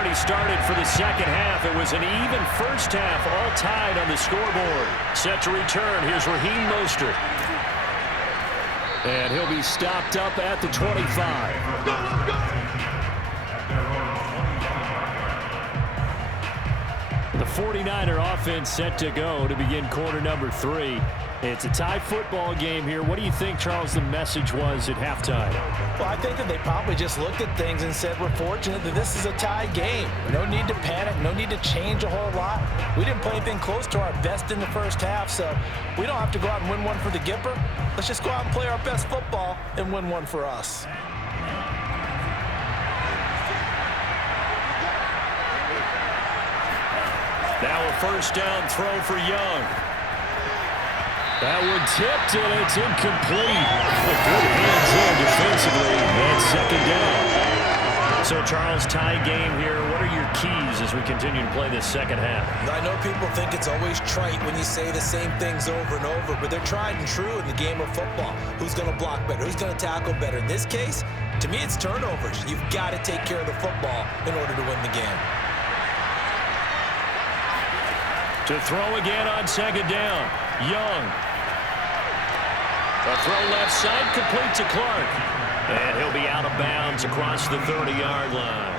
already started for the second half. It was an even first half, all tied on the scoreboard. Set to return. Here's Raheem Mostert. And he'll be stopped up at the 25. The 49er offense set to go to begin quarter number 3. It's a tie football game here. What do you think, Charles, the message was at halftime? Well, I think that they probably just looked at things and said, we're fortunate that this is a tie game. No need to panic. No need to change a whole lot. We didn't play anything close to our best in the first half, so we don't have to go out and win one for the Gipper. Let's just go out and play our best football and win one for us. Now a first down throw for Young. That one tipped, and it's incomplete. A good hands in defensively, and second down. So, Charles, tie game here. What are your keys as we continue to play this second half? I know people think it's always trite when you say the same things over and over, but they're tried and true in the game of football. Who's going to block better? Who's going to tackle better? In this case, to me, it's turnovers. You've got to take care of the football in order to win the game. To throw again on second down. Young. A throw left side, complete to Clark. And he'll be out of bounds across the 30-yard line.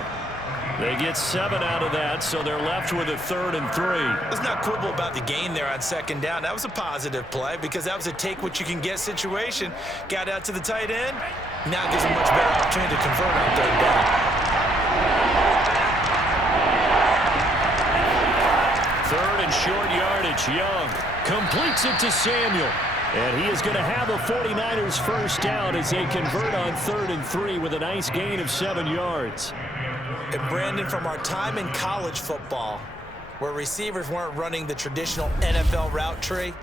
They get 7 out of that, so they're left with a 3rd and 3. Let's not quibble about the gain there on second down. That was a positive play because that was a take-what-you-can-get situation. Got out to the tight end. Now gives him a much better opportunity to convert on third down. 3rd and short yardage. Young completes it to Samuel. And he is going to have a 49ers first down as they convert on 3rd and 3 with a nice gain of 7 yards. And Brandon, from our time in college football, where receivers weren't running the traditional NFL route tree,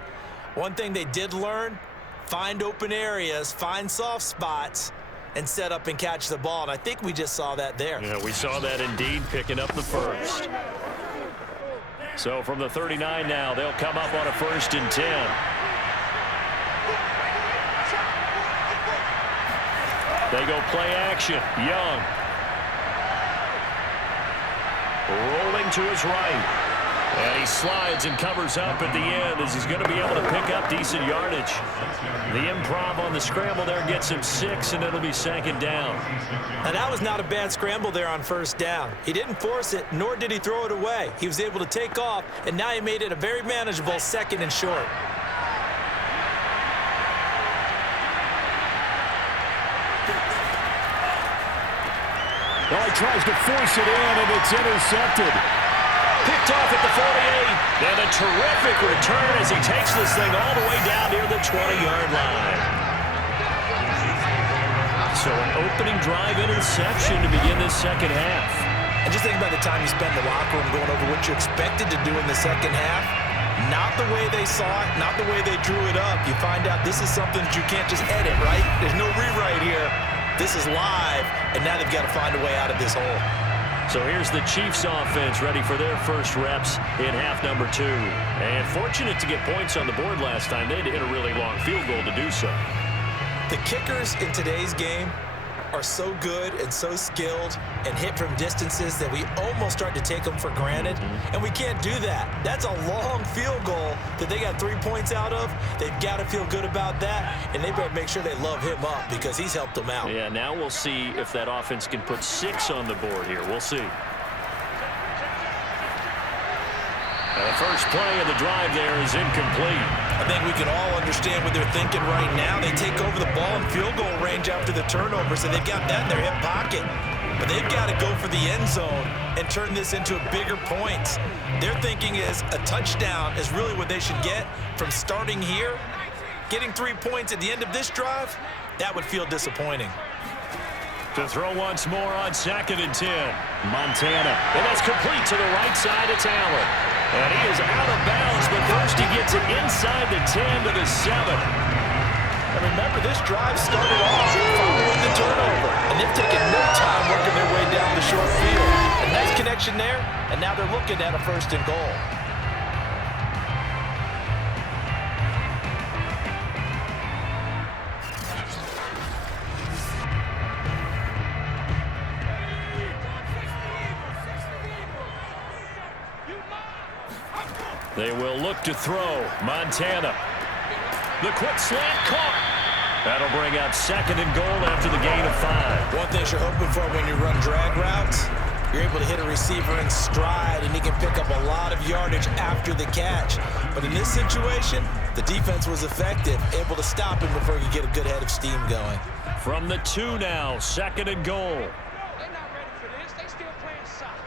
one thing they did learn, find open areas, find soft spots, and set up and catch the ball. And I think we just saw that there. Yeah, we saw that indeed, picking up the first. So from the 39 now, they'll come up on a 1st and 10. They go play action. Young. Rolling to his right. And he slides and covers up at the end as he's going to be able to pick up decent yardage. The improv on the scramble there gets him 6, and it'll be 2nd down. And that was not a bad scramble there on 1st down. He didn't force it, nor did he throw it away. He was able to take off, and now he made it a very manageable 2nd and short. Well, he tries to force it in, and it's intercepted. Picked off at the 48. And a terrific return as he takes this thing all the way down near the 20-yard line. So an opening drive interception to begin this second half. And just think about the time you spent in the locker room going over what you expected to do in the second half. Not the way they saw it, not the way they drew it up. You find out this is something that you can't just edit, right? There's no rewrite here. This is live, and now they've got to find a way out of this hole. So here's the Chiefs offense ready for their first reps in half number 2. And fortunate to get points on the board last time. They had to hit a really long field goal to do so. The kickers in today's game are so good and so skilled and hit from distances that we almost start to take them for granted. And we can't do that. That's a long field goal that they got 3 points out of. They've got to feel good about that, and they better make sure they love him up because he's helped them out. Yeah, now we'll see if that offense can put 6 on the board here. We'll see. The first play of the drive there is incomplete. I think we can all understand what they're thinking right now. They take over the ball in field goal range after the turnover, so they've got that in their hip pocket. But they've got to go for the end zone and turn this into a bigger point. Their thinking is a touchdown is really what they should get from starting here. Getting 3 points at the end of this drive, that would feel disappointing. To throw once more on 2nd and 10. Montana. And that's complete to the right side. It's Allen. And he is out of bounds, but first he gets it inside the 10 to the 7. And remember, this drive started off following the turnover. And they've taken no time working their way down the short field. A nice connection there, and now they're looking at a 1st and goal. They will look to throw. Montana. The quick slant caught. That'll bring out 2nd and goal after the gain of 5. One thing you're hoping for when you run drag routes, you're able to hit a receiver in stride, and he can pick up a lot of yardage after the catch. But in this situation, the defense was effective, able to stop him before he could get a good head of steam going. From the 2 now, 2nd and goal. They're not ready for this. They still playing soccer.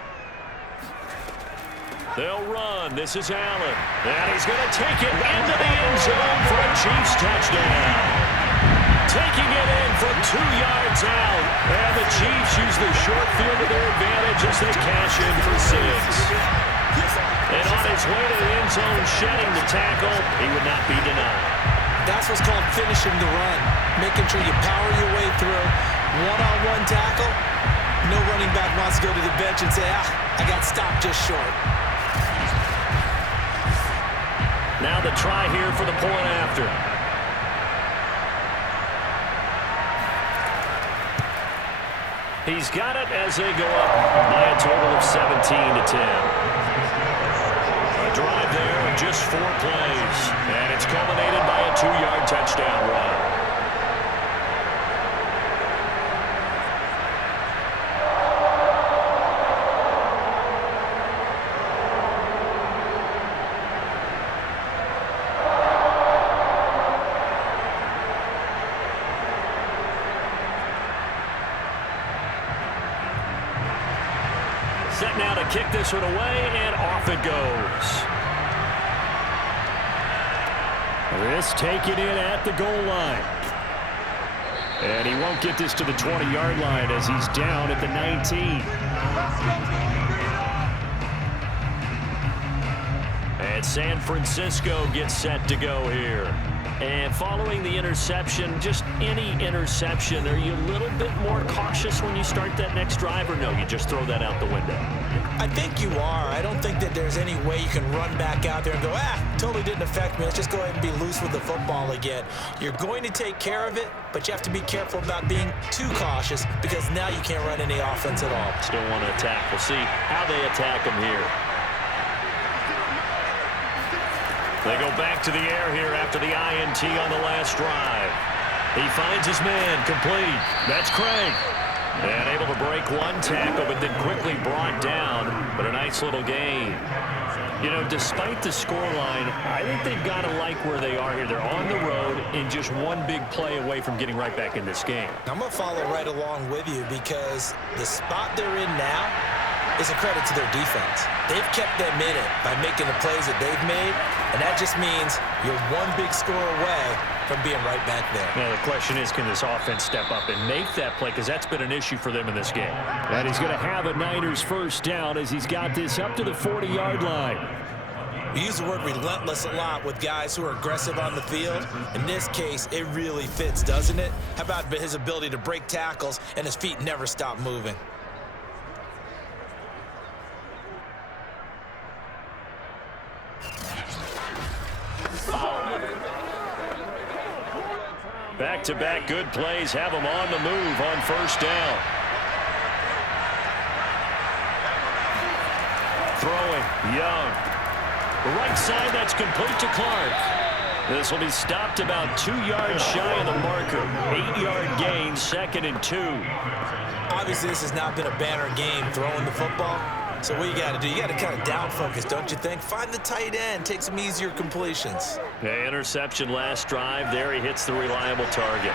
They'll run. This is Allen. And he's going to take it into the end zone for a Chiefs touchdown. Taking it in from 2 yards out. And the Chiefs use the short field to their advantage as they cash in for 6. And on his way to the end zone, shedding the tackle, he would not be denied. That's what's called finishing the run. Making sure you power your way through. One-on-one tackle. No running back wants to go to the bench and say, I got stopped just short. Now the try here for the point after. He's got it as they go up by a total of 17-10. A drive there of just 4 plays. And it's culminated by a 2-yard touchdown run. Set now to kick this one away, and off it goes. This taken in at the goal line. And he won't get this to the 20-yard line as he's down at the 19. And San Francisco gets set to go here. And following the interception, just any interception, are you a little bit more cautious when you start that next drive, or no, you just throw that out the window? I think you are. I don't think that there's any way you can run back out there and go, totally didn't affect me. Let's just go ahead and be loose with the football again. You're going to take care of it, but you have to be careful about being too cautious because now you can't run any offense at all. Still want to attack. We'll see how they attack him here. They go back to the air here after the INT on the last drive. He finds his man, complete. That's Craig. And able to break one tackle, but then quickly brought down. But a nice little gain. You know, despite the scoreline, I think they've got to like where they are here. They're on the road and just one big play away from getting right back in this game. I'm going to follow right along with you because the spot they're in now is a credit to their defense. They've kept them in it by making the plays that they've made, and that just means you're one big score away from being right back there. Now, the question is, can this offense step up and make that play? Because that's been an issue for them in this game. And he's going to have a Niners first down as he's got this up to the 40-yard line. We use the word relentless a lot with guys who are aggressive on the field. In this case, it really fits, doesn't it? How about his ability to break tackles and his feet never stop moving? Back-to-back good plays have him on the move on first down. Throwing, Young. The right side, that's complete to Clark. This will be stopped about 2 yards shy of the marker. 8-yard gain, 2nd and 2. Obviously, this has not been a banner game throwing the football. So what you got to do, you got to kind of down focus, don't you think? Find the tight end, take some easier completions. Yeah, interception last drive. There he hits the reliable target.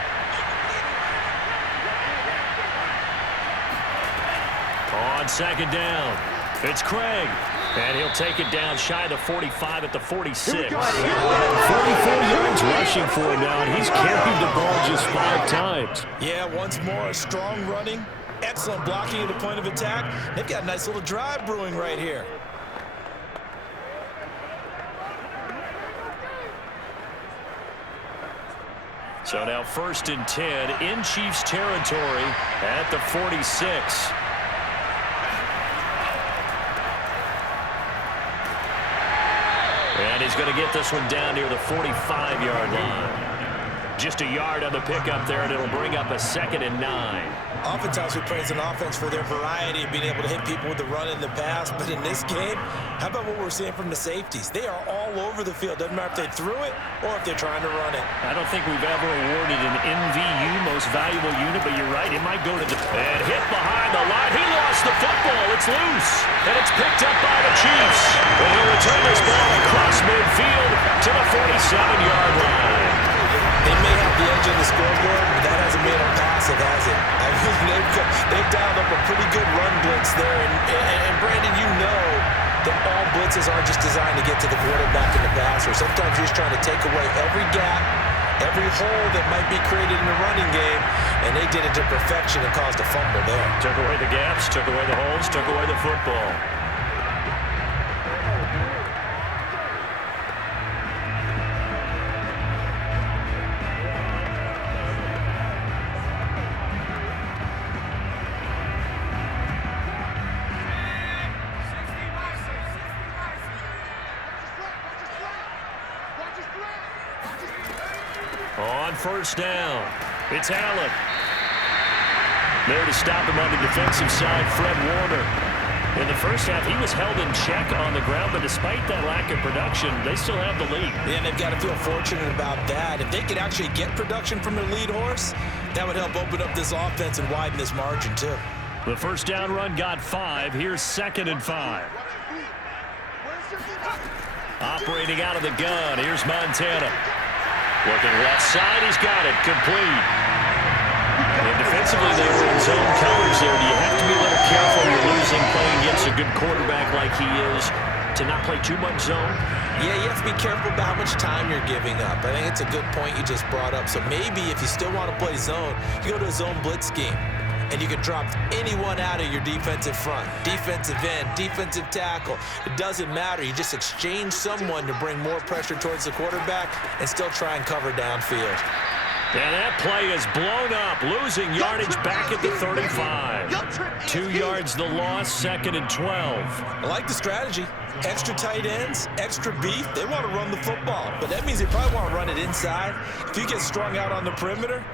On second down, it's Craig. And he'll take it down shy of the 45 at the 46. 44 yards rushing for him now, and he's carried the ball just 5 times. Yeah, once more, strong running. Excellent blocking at the point of attack. They've got a nice little drive brewing right here. So now 1st and 10 in Chiefs territory at the 46. And he's going to get this one down near the 45-yard line. Just a yard on the pickup there, and it'll bring up a 2nd and 9. Oftentimes we praise an offense for their variety of being able to hit people with the run in the pass, but in this game, how about what we're seeing from the safeties? They are all over the field. Doesn't matter if they threw it or if they're trying to run it. I don't think we've ever awarded an MVU, most valuable unit, but you're right, it might go to the... And hit behind the line. He lost the football. It's loose. And it's picked up by the Chiefs. And he'll return this ball across midfield to the 47-yard line. They may have the edge on the scoreboard, but that hasn't made them passive, has it? I mean, they've dialed up a pretty good run blitz there. And Brandon, you know that all blitzes aren't just designed to get to the quarterback in the passer. Sometimes you're just trying to take away every gap, every hole that might be created in the running game, and they did it to perfection and caused a fumble there. Took away the gaps, took away the holes, took away the football. On first down, it's Allen. There to stop him on the defensive side, Fred Warner. In the first half, he was held in check on the ground, but despite that lack of production, they still have the lead. Yeah, and they've got to feel fortunate about that. If they could actually get production from their lead horse, that would help open up this offense and widen this margin, too. The first down run got 5. Here's 2nd and 5. Operating out of the gun, here's Montana. Looking left side, he's got it, complete. And defensively, they were in zone coverage there. Do you have to be a little careful when you're losing, playing against a good quarterback like he is, to not play too much zone? Yeah, you have to be careful about how much time you're giving up. I think it's a good point you just brought up. So maybe if you still want to play zone, you go to a zone blitz scheme. And you can drop anyone out of your defensive front, defensive end, defensive tackle. It doesn't matter. You just exchange someone to bring more pressure towards the quarterback and still try and cover downfield. And that play is blown up, losing yardage back at the 35. 2 yards the loss, 2nd and 12. I like the strategy. Extra tight ends, extra beef. They want to run the football, but that means they probably want to run it inside. If you get strung out on the perimeter,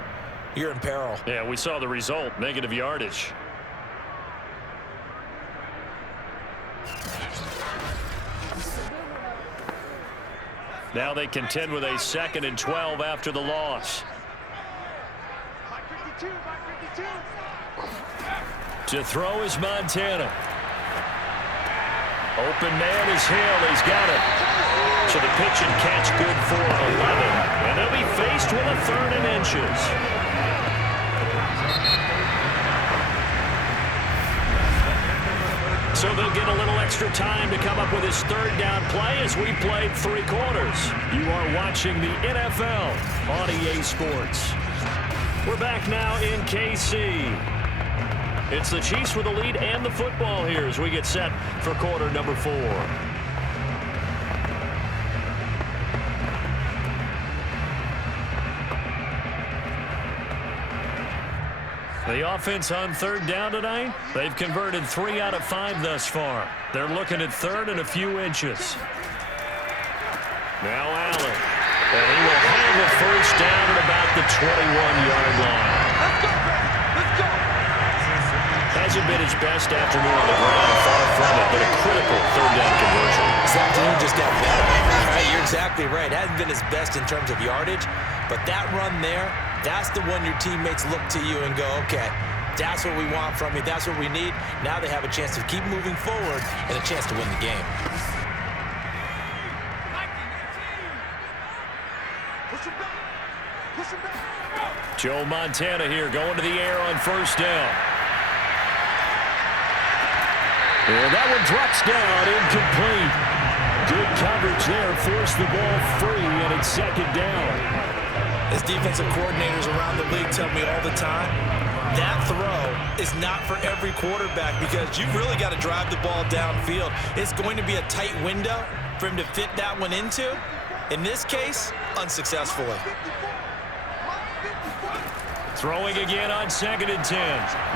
you're in peril. Yeah, we saw the result, negative yardage. Now they contend with a 2nd and 12 after the loss. To throw is Montana. Open man is Hill. He's got it. So the pitch and catch good for 11. And they'll be faced with a 3rd and inches. So they'll get a little extra time to come up with his 3rd down play as we played 3 quarters. You are watching the NFL on EA Sports. We're back now in KC. It's the Chiefs with the lead and the football here as we get set for quarter number 4. The offense on 3rd down tonight, they've converted 3 out of 5 thus far. They're looking at 3rd and a few inches. Now Allen. And he will have a first down at about the 21-yard line. Let's go, baby. Let's go. Hasn't been his best afternoon on the ground, far from it, but a critical 3rd down conversion. This afternoon just got better. Right, you're exactly right. Hasn't been his best in terms of yardage, but that run there, that's the one your teammates look to you and go, okay, that's what we want from you. That's what we need. Now they have a chance to keep moving forward and a chance to win the game. Joe Montana here going to the air on first down. And that one drops down, incomplete. Good coverage there, forced the ball free, and it's 2nd down. As defensive coordinators around the league tell me all the time, that throw is not for every quarterback because you've really got to drive the ball downfield. It's going to be a tight window for him to fit that one into. In this case, unsuccessfully. Throwing again on 2nd and 10.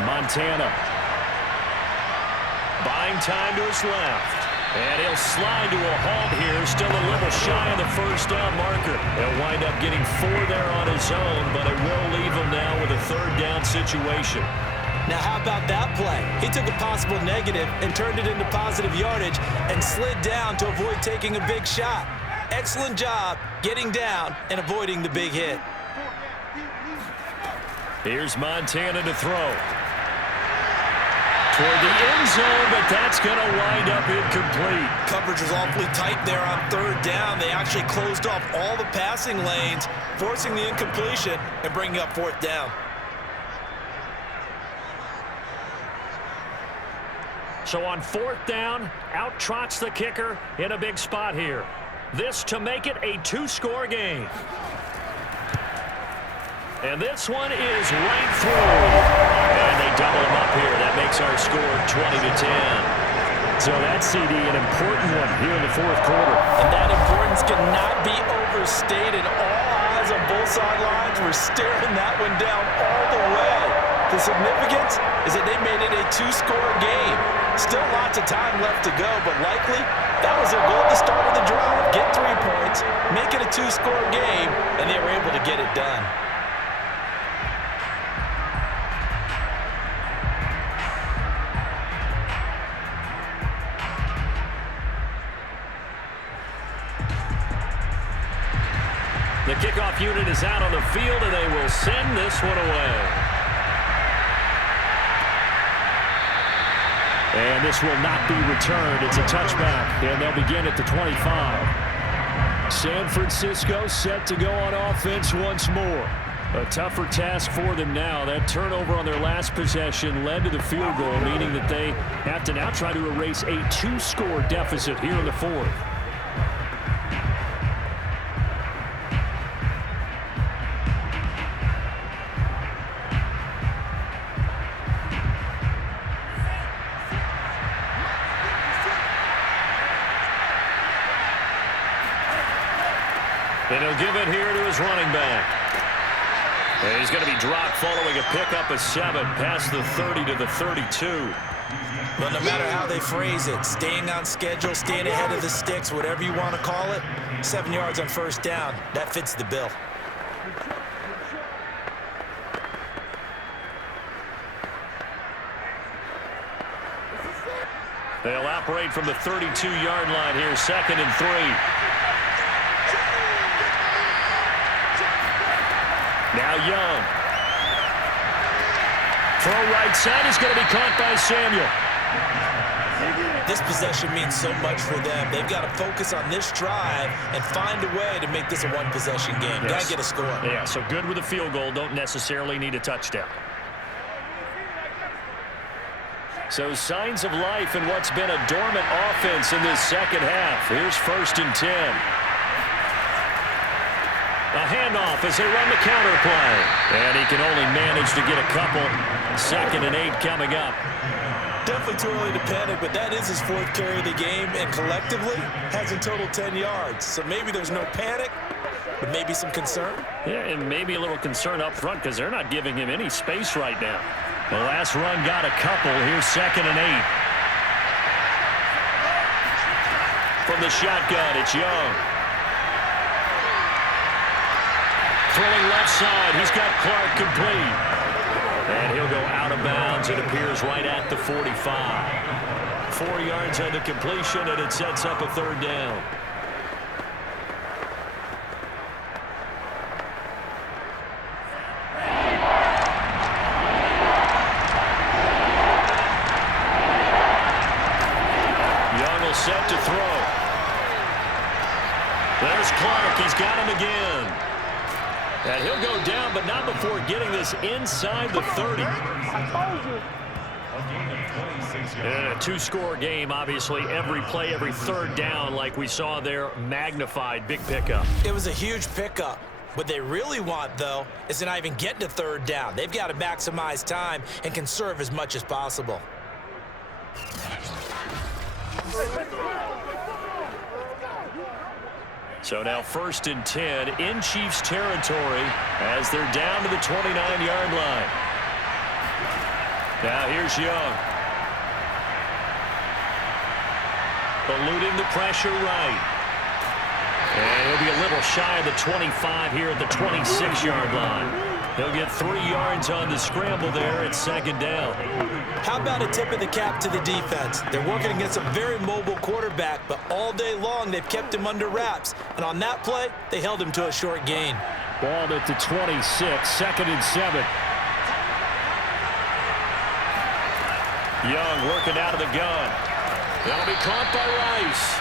Montana. Buying time to his left. And he'll slide to a halt here, still a little shy of the first down marker. He'll wind up getting 4 there on his own, but it will leave him now with a third down situation. Now, how about that play? He took a possible negative and turned it into positive yardage and slid down to avoid taking a big shot. Excellent job getting down and avoiding the big hit. Here's Montana to throw. Toward the end zone, but that's going to wind up incomplete. Coverage was awfully tight there on third down. They actually closed off all the passing lanes, forcing the incompletion and bringing up fourth down. So on fourth down, out trots the kicker in a big spot here. This to make it a 2-score game. And this one is right through. And they double him up here. That makes our score 20-10. So that CD, an important one here in the fourth quarter. And that importance cannot be overstated. All eyes on both sidelines were staring that one down all the way. The significance is that they made it a 2-score game. Still lots of time left to go, but likely that was their goal at the start of the drive. Get 3 points, make it a 2-score game, and they were able to get it done. The kickoff unit is out on the field, and they will send this one away. And this will not be returned. It's a touchback, and they'll begin at the 25. San Francisco set to go on offense once more. A tougher task for them now. That turnover on their last possession led to the field goal, meaning that they have to now try to erase a 2-score deficit here in the fourth. And he'll give it here to his running back. And he's going to be dropped following a pickup of 7 past the 30 to the 32. But no matter how they phrase it, staying on schedule, staying ahead of the sticks, whatever you want to call it, 7 yards on first down, that fits the bill. They'll operate from the 32-yard line here, 2nd and 3. Now Young. Throw right side is going to be caught by Samuel. This possession means so much for them. They've got to focus on this drive and find a way to make this a one-possession game. Yes. Got to get a score. Yeah, so good with a field goal. Don't necessarily need a touchdown. So signs of life in what's been a dormant offense in this second half. Here's 1st and 10. A handoff as they run the counter play. And he can only manage to get a couple. 2nd and 8 coming up. Definitely too early to panic, but that is his 4th carry of the game, and collectively has in total 10 yards. So maybe there's no panic, but maybe some concern. Yeah, and maybe a little concern up front because they're not giving him any space right now. The last run got a couple. Here's 2nd and 8. From the shotgun, it's Young. Throwing left side. He's got Clark complete. And he'll go out of bounds. It appears right at the 45. 4 yards on the completion, and it sets up a 3rd down. Young will set to throw. There's Clark. He's got him again. And he'll go down, but not before getting this inside the 30. And a 2-score game, obviously. Every play, every 3rd down, like we saw there, magnified. Big pickup. It was a huge pickup. What they really want, though, is to not even get to 3rd down. They've got to maximize time and conserve as much as possible. So now 1st and 10 in Chiefs territory as they're down to the 29-yard line. Now here's Young. eluding the pressure right. And he'll be a little shy of the 25 here at the 26-yard line. He'll get 3 yards on the scramble there at second down. How about a tip of the cap to the defense? They're working against a very mobile quarterback, but all day long they've kept him under wraps. And on that play, they held him to a short gain. Ball at the 26, 2nd and 7. Young working out of the gun. That'll be caught by Rice.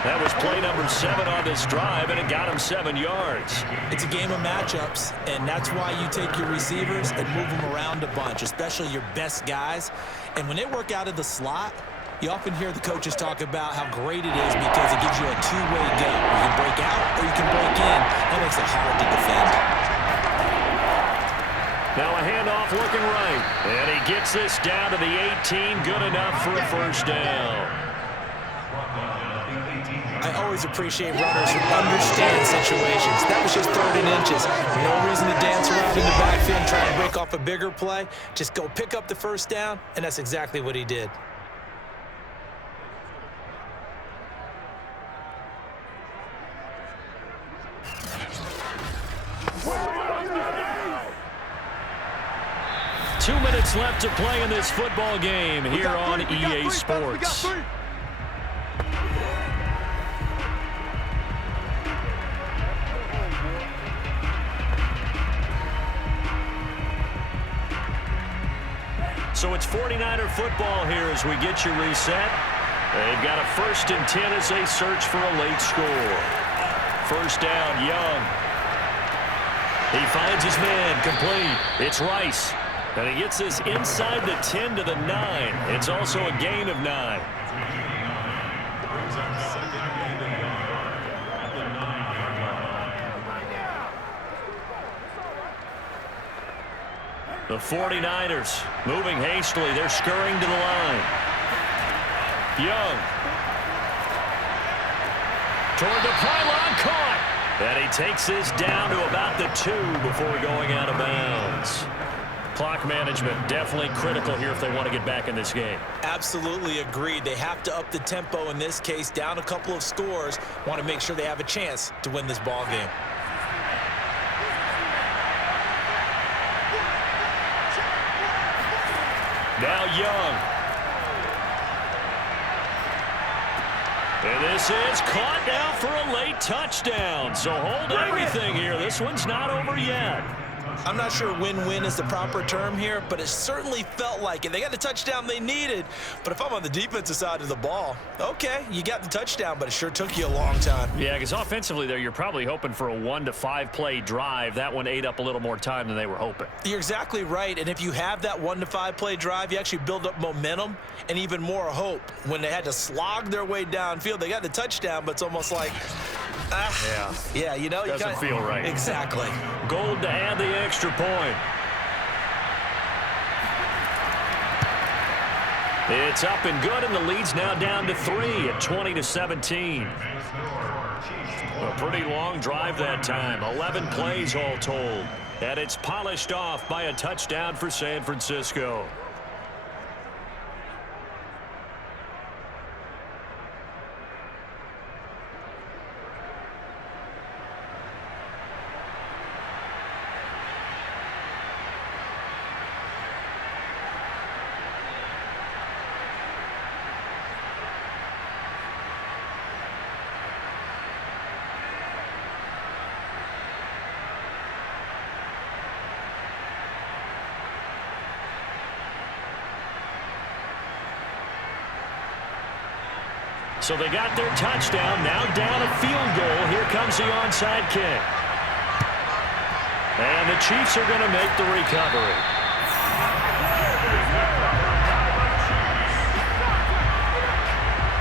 That was play number 7 on this drive, and it got him 7 yards. It's a game of matchups, and that's why you take your receivers and move them around a bunch, especially your best guys. And when they work out of the slot, you often hear the coaches talk about how great it is because it gives you a two-way go. You can break out or you can break in. That makes it hard to defend. Now a handoff looking right, and he gets this down to the 18, good enough for a first down. I always appreciate runners who understand situations. That was just 3rd and inches. No reason to dance around in the backfield and try and break off a bigger play. Just go pick up the first down, and that's exactly what he did. Two minutes left to play in this football game here on EA Sports. So it's 49er football here as we get you reset. They've got a 1st and 10 as they search for a late score. First down, Young. He finds his man, complete. It's Rice. And he gets this inside the 10 to the 9. It's also a gain of 9. The 49ers moving hastily. They're scurrying to the line. Young. Toward the pylon, caught. And he takes this down to about the 2 before going out of bounds. Clock management definitely critical here if they want to get back in this game. Absolutely agreed. They have to up the tempo in this case, down a couple of scores. Want to make sure they have a chance to win this ball game. Now Young. And this is caught now for a late touchdown. So hold everything here. This one's not over yet. I'm not sure win-win is the proper term here, but it certainly felt like it. They got the touchdown they needed, but if I'm on the defensive side of the ball, okay, you got the touchdown, but it sure took you a long time. Yeah, because offensively there, you're probably hoping for a 1 to 5 play drive. That one ate up a little more time than they were hoping. You're exactly right, and if you have that 1 to 5 play drive, you actually build up momentum and even more hope. When they had to slog their way downfield, they got the touchdown, but it's almost like, yeah, you know, doesn't feel right. Exactly. Gold to add the extra point. It's up and good, and the lead's now down to 3 at 20-17. A pretty long drive that time. 11 plays all told. And it's polished off by a touchdown for San Francisco. So they got their touchdown, now down a field goal. Here comes the onside kick. And the Chiefs are going to make the recovery.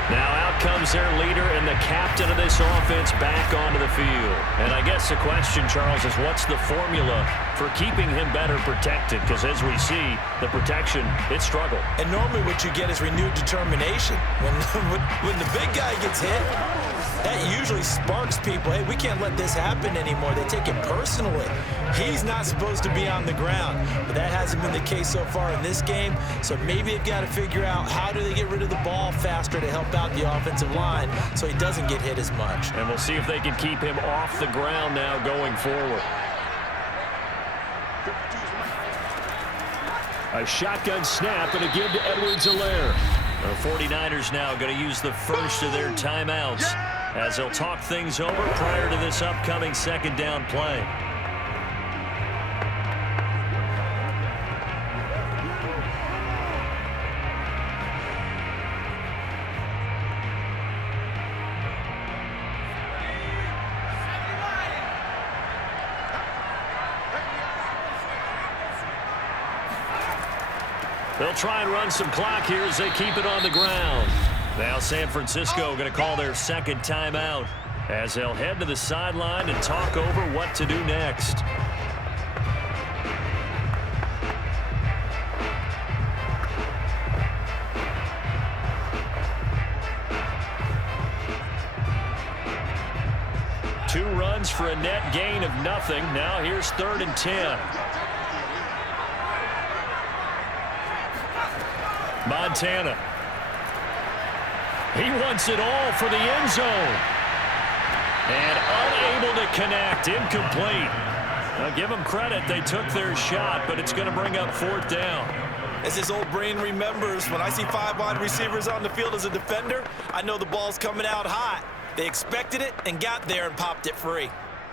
Now out comes their leader and the captain of this offense back onto the field. And I guess the question, Charles, is what's the formula for keeping him better protected? Because as we see, the protection, it struggled. And normally what you get is renewed determination. When the big guy gets hit, That usually sparks people. Hey, we can't let this happen anymore. They take it personally. He's not supposed to be on the ground, but that hasn't been the case so far in this game. So maybe they've got to figure out how do they get rid of the ball faster to help out the offensive line so he doesn't get hit as much. And we'll see if they can keep him off the ground now going forward. A shotgun snap and a give to Edwards-Helaire. The 49ers now going to use the first of their timeouts as they'll talk things over prior to this upcoming second down play. They'll try and run some clock here as they keep it on the ground. Now San Francisco going to call their second timeout as they'll head to the sideline and talk over what to do next. Two runs for a net gain of nothing. Now here's 3rd and 10. Montana. He wants it all for the end zone. And unable to connect. Incomplete. Now give them credit. They took their shot, but it's going to bring up 4th down. As his old brain remembers, when I see 5 wide receivers on the field as a defender, I know the ball's coming out hot. They expected it and got there and popped it free.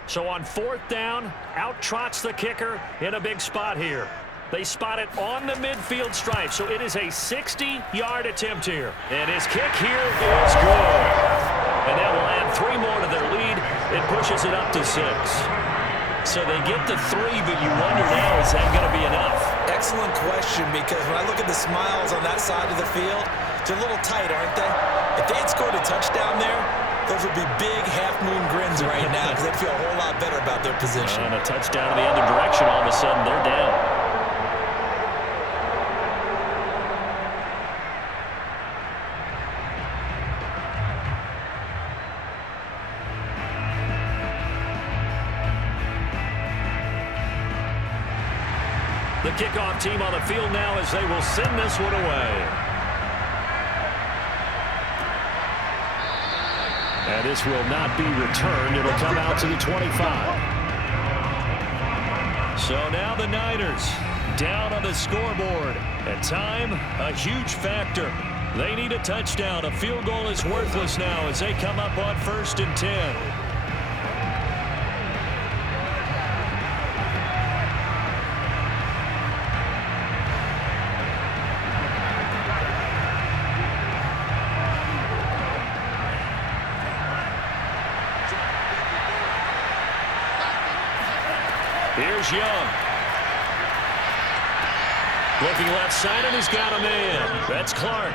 So on 4th down, out trots the kicker in a big spot here. They spot it on the midfield stripe, so it is a 60-yard attempt here. And his kick here is good. And that will add 3 more to their lead. It pushes it up to 6. So they get to 3, but you wonder now, is that going to be enough? Excellent question, because when I look at the smiles on that side of the field, they're a little tight, aren't they? If they had scored a touchdown there, those would be big half-moon grins right now because they'd feel a whole lot better about their position. And a touchdown in the other direction, all of a sudden they're down. The kickoff team on the field now as they will send this one away. And this will not be returned. It'll come out to the 25. So now the Niners down on the scoreboard. And time, a huge factor. They need a touchdown. A field goal is worthless now as they come up on 1st and 10. Here's Young. Looking left side, and he's got a man. That's Clark.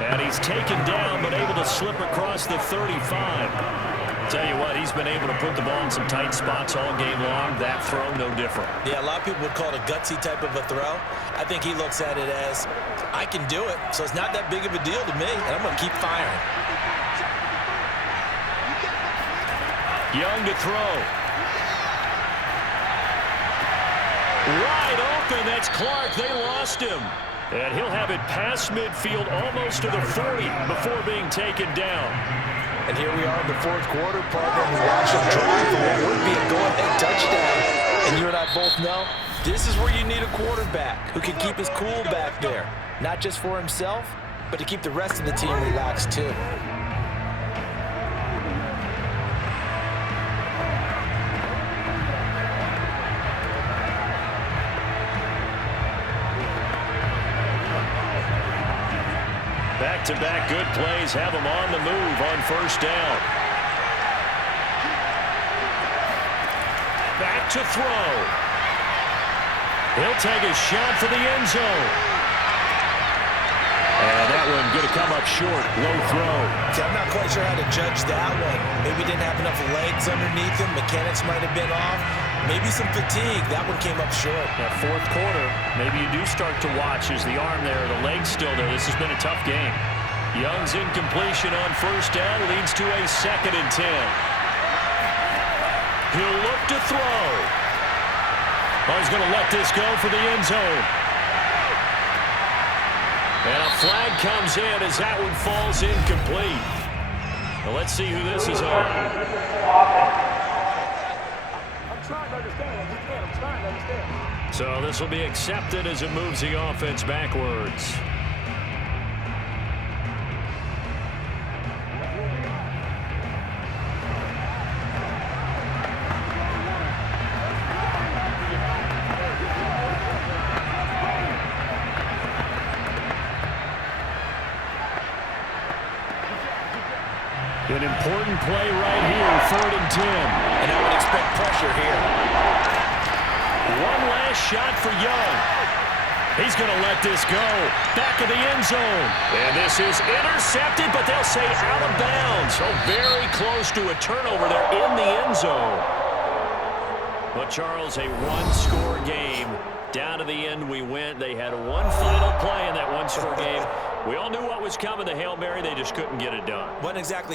And he's taken down, but able to slip across the 35. Tell you what, he's been able to put the ball in some tight spots all game long. That throw, no different. Yeah, a lot of people would call it a gutsy type of a throw. I think he looks at it as, I can do it, so it's not that big of a deal to me, and I'm going to keep firing. Young to throw. Wide open, that's Clark. They lost him. And he'll have it past midfield almost to the 40 before being taken down. And here we are in the 4th quarter, partner, and we watch him drive for what would be a go-ahead touchdown. And you and I both know this is where you need a quarterback who can keep his cool back there. Not just for himself, but to keep the rest of the team relaxed too. Back-to-back good plays have him on the move on 1st down. Back to throw. He'll take a shot for the end zone. And that one going to come up short. Low throw. See, I'm not quite sure how to judge that one. Maybe didn't have enough legs underneath him. Mechanics might have been off. Maybe some fatigue. That one came up short. That 4th quarter, maybe you do start to watch as the arm there, the leg's still there. This has been a tough game. Young's incompletion on first down leads to a 2nd and 10. He'll look to throw. Oh, he's going to let this go for the end zone. And a flag comes in as that one falls incomplete. Well, let's see who this is on. I'm trying to understand. I'm trying to understand. So this will be accepted as it moves the offense backwards. An important play right here, 3rd and 10. And I would expect pressure here. One last shot for Young. He's going to let this go. Back of the end zone. And this is intercepted, but they'll say out of bounds. So very close to a turnover there in the end zone. But, Charles, a one-score game. Down to the end we went. They had one final play in that one-score game. We all knew what was coming, the Hail Mary. They just couldn't get it done. Wasn't exactly